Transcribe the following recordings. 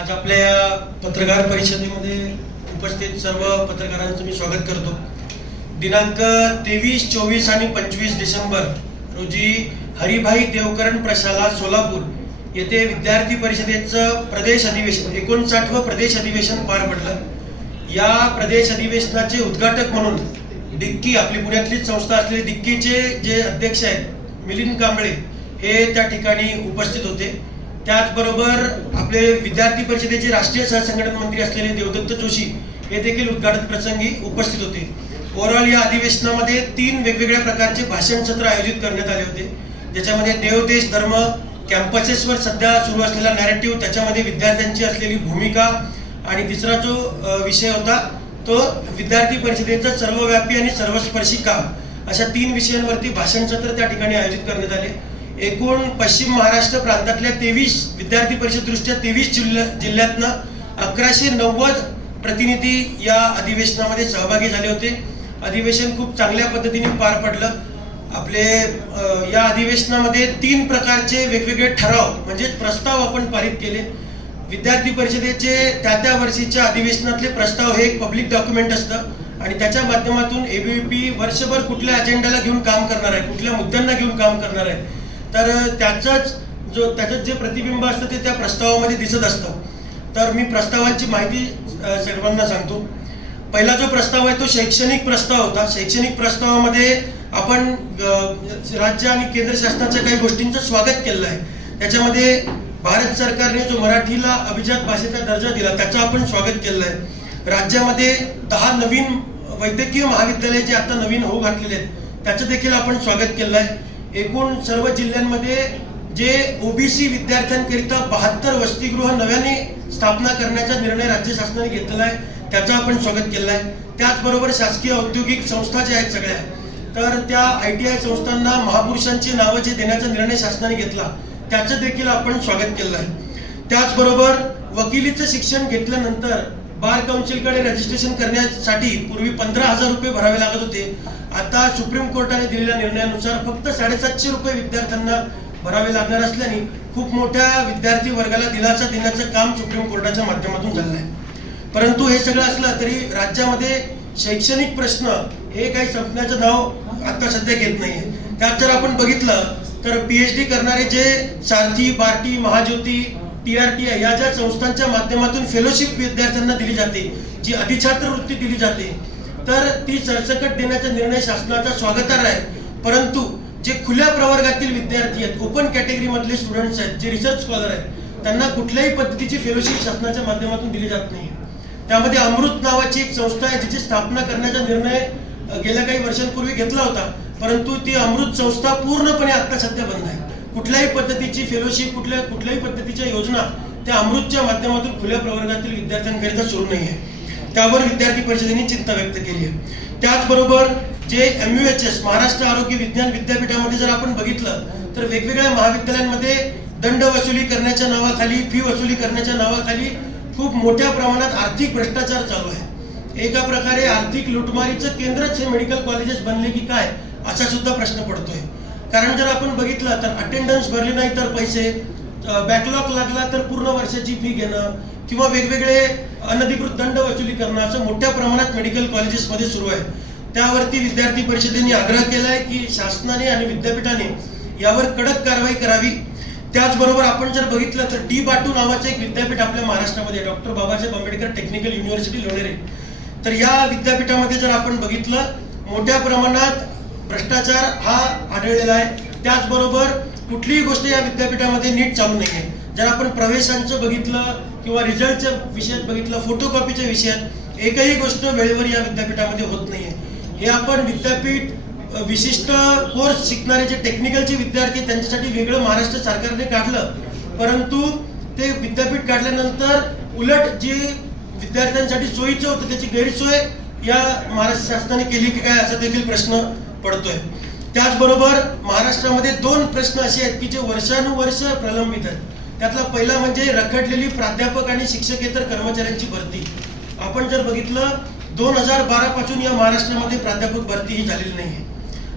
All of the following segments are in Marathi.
आज आपल्या पत्रकार परिषदेमध्ये उपस्थित सर्व पत्रकारांचं मी स्वागत करतो. दिनांक तेवीस चोवीस आणि पंचवीस डिसेंबर रोजी हरिभाई देवकरण प्रशाला सोलापूर येथे विद्यार्थी परिषदेचं प्रदेश अधिवेशन एकोणसाठवं प्रदेश अधिवेशन पार पडलं. या प्रदेश अधिवेशनाचे उद्घाटक म्हणून डिक्की आपली पुण्यातलीच संस्था असलेली डिक्कीचे जे अध्यक्ष आहेत मिलिंद कांबळे हे त्या ठिकाणी उपस्थित होते. त्याचबरोबर आपले विद्यार्थी परिषदेचे राष्ट्रीय सहसंघटन मंत्री असलेले देवदत्त जोशी हे देखील उद्घाटन प्रसंगी उपस्थित होते. ओव्हरऑल या अधिवेशनामध्ये तीन वेगवेगळ्या प्रकारचे भाषण सत्र आयोजित करण्यात आले होते. ज्याच्यामध्ये देव देश धर्म कॅम्पसेसवर सध्या सुरू असलेला नॅरेटिव्ह त्याच्यामध्ये विद्यार्थ्यांची असलेली भूमिका आणि तिसरा जो विषय होता तो विद्यार्थी परिषदेचं सर्वव्यापी आणि सर्वस्पर्शी काम अशा तीन विषयांवरती भाषण सत्र त्या ठिकाणी आयोजित करण्यात आले. एकूण पश्चिम महाराष्ट्र प्रांतातल्या तेवीस विद्यार्थी परिषद दृष्ट्या तेवीस जिल्ह्या जिल्ह्यातनं अकराशे नव्वद प्रतिनिधी या अधिवेशनामध्ये सहभागी झाले होते. अधिवेशन खूप चांगल्या पद्धतीने पार पडलं. आपले या अधिवेशनामध्ये तीन प्रकारचे वेगवेगळे ठराव म्हणजे प्रस्ताव आपण पारित केले. विद्यार्थी परिषदेचे त्या त्या वर्षीच्या अधिवेशनातले प्रस्ताव हे एक पब्लिक डॉक्युमेंट असतं आणि त्याच्या माध्यमातून एबीव्हीपी वर्षभर कुठल्या अजेंडाला घेऊन काम करणार आहे कुठल्या मुद्द्यांना घेऊन काम करणार आहे तर त्याचाच जो त्याचं जे प्रतिबिंब असतं ते त्या प्रस्तावामध्ये दिसत असतं. तर मी प्रस्तावांची माहिती सर्वांना सांगतो. पहिला जो प्रस्ताव आहे तो शैक्षणिक प्रस्ताव होता. शैक्षणिक प्रस्तावामध्ये आपण राज्य आणि केंद्र शासनाच्या काही गोष्टींचं स्वागत केलेलं आहे. त्याच्यामध्ये भारत सरकारने जो मराठीला अभिजात भाषेचा दर्जा दिला त्याचं आपण स्वागत केलेलं आहे. राज्यामध्ये दहा नवीन वैद्यकीय महाविद्यालय जे आता नवीन होऊ घातलेले आहेत त्याचं देखील आपण स्वागत केलेलं आहे. एकूण सर्व जिल्ह्यांमध्ये जे ओबीसी विद्यार्थ्यांकरिता बहात्तर वसतिगृह नव्याने स्थापना करण्याचा निर्णय राज्य शासनाने घेतलेला आहे त्याचं आपण स्वागत केलं आहे. त्याचबरोबर शासकीय औद्योगिक संस्था ज्या आहेत सगळ्या तर त्या आय टी आय संस्थांना महापुरुषांची नावं जे देण्याचा निर्णय शासनाने घेतला त्याचं देखील आपण स्वागत केलं आहे. त्याचबरोबर वकिलीचं शिक्षण घेतल्यानंतर बार काउन्सिलकडे रजिस्ट्रेशन करण्यासाठी पूर्वी पंधरा हजार रुपये भरावे लागत होते. आता सुप्रीम कोर्टाने दिलेल्या निर्णयानुसार फक्त साडेसातशे रुपये विद्यार्थ्यांना भरावे लागणार असल्याने खूप मोठ्या विद्यार्थी वर्गाला दिलासा देण्याचं काम सुप्रीम कोर्टाच्या माध्यमातून झालं आहे. परंतु हे सगळं असलं तरी राज्यामध्ये शैक्षणिक प्रश्न हे काही संपण्याचं नाव आता सध्या घेत नाहीये. त्यात जर आपण बघितलं तर पीएच डी करणारे जे Sarathi BARTI Mahajyoti T R T I या ज्या संस्थांच्या माध्यमातून फेलोशिप विद्यार्थ्यांना दिली जाते जी अधिछात्र वृत्ती दिली जाते तर ती सरसकट देण्याचा निर्णय शासनाचा स्वागतार्ह आहे. परंतु जे खुल्या प्रवर्गातील विद्यार्थी आहेत ओपन कॅटेगरी मधले स्टुडंट्स आहेत जे रिसर्च स्कॉलर आहेत त्यांना कुठल्याही पद्धतीची फेलोशिप शासनाच्या माध्यमातून दिली जात नाही. त्यामध्ये अमृत नावाची एक संस्था आहे जिची स्थापना करण्याचा निर्णय गेल्या काही वर्षांपूर्वी घेतला होता. परंतु ती अमृत संस्था पूर्णपणे आता सध्या बंद आहे कुठल्याही पद्धतीची फेलोशिप कुठल्या कुठल्याही पद्धतीच्या योजना त्या अमृतच्या माध्यमातून खुल्या प्रवर्गातील विद्यार्थ्यांकरिता सुरू नाही आहे. त्यावर विद्यार्थी परिषदेने चिंता व्यक्त केली आहे. त्याचबरोबर जे M U H S Maharashtra आरोग्य विज्ञान विद्यापीठामध्ये जर आपण बघितलं तर वेगवेगळ्या महाविद्यालयांमध्ये दंड वसुली करण्याच्या नावाखाली फी वसुली करण्याच्या नावाखाली खूप मोठ्या प्रमाणात आर्थिक भ्रष्टाचार चालू आहे. एका प्रकारे आर्थिक लुटमारीचं केंद्रच हे मेडिकल कॉलेजेस बनले की काय असा सुद्धा प्रश्न पडतोय. कारण जर आपण बघितलं तर अटेंडन्स भरली नाही तर पैसे बॅकलॉग लागला तर पूर्ण वर्षाची फी घेणं किंवा वेगवेगळे अनधिकृत दंड वसुली करणं असं मोठ्या प्रमाणात मेडिकल कॉलेजेसमध्ये सुरू आहे. त्यावरती विद्यार्थी परिषदेने आग्रह केला आहे की शासनाने आणि विद्यापीठाने यावर कडक कारवाई करावी. त्याचबरोबर आपण जर बघितलं तर डी बाटू नावाचं एक विद्यापीठ आपल्या महाराष्ट्रामध्ये doctor Babasaheb Ambedkar technical university Lonere. तर या विद्यापीठामध्ये जर आपण बघितलं मोठ्या प्रमाणात भ्रष्टाचार हा आढळलेला आहे. त्याचबरोबर कुठलीही गोष्ट या विद्यापीठामध्ये नीट चालू नाही आहे. जर आपण प्रवेशांचं बघितलं किंवा रिझल्टच्या विषयात बघितलं फोटोकॉपीच्या विषयात एकही गोष्ट वेळेवर या विद्यापीठामध्ये होत नाही आहे. हे आपण विद्यापीठ विशिष्ट कोर्स शिकणारे जे टेक्निकलचे विद्यार्थी त्यांच्यासाठी वेगळं महाराष्ट्र सरकारने काढलं. परंतु ते विद्यापीठ काढल्यानंतर उलट जे विद्यार्थ्यांसाठी सोयीचं होतं त्याची गैरसोय या महाराष्ट्र शासनाने केली की काय असा देखील प्रश्न पडतोय. त्याचबरोबर महाराष्ट्रामध्ये दोन प्रश्न असे आहेत की जे वर्षानुवर्ष प्रलंबित आहेत. त्यातला पहिला म्हणजे रखडलेली प्राध्यापक आणि शिक्षकेतर कर्मचाऱ्यांची भरती. आपण जर बघितलं दोन हजार बारा पासून या महाराष्ट्रामध्ये प्राध्यापक भरती ही झालेली नाही आहे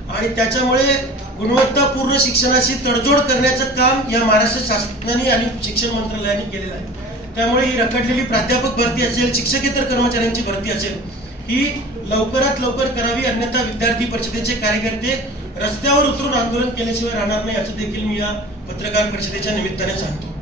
आणि त्याच्यामुळे गुणवत्तापूर्ण शिक्षणाशी तडजोड करण्याचं काम या महाराष्ट्र शासनाने आणि शिक्षण मंत्रालयाने केलेलं आहे. त्यामुळे ही रखडलेली प्राध्यापक भरती असेल शिक्षकेतर कर्मचाऱ्यांची भरती असेल ही लवकरात लवकर करावी अन्यथा विद्यार्थी परिषदेचे कार्यकर्ते रस्त्यावर उतरून आंदोलन केल्याशिवाय राहणार नाही असं देखील मी या पत्रकार परिषदेच्या निमित्ताने सांगतो.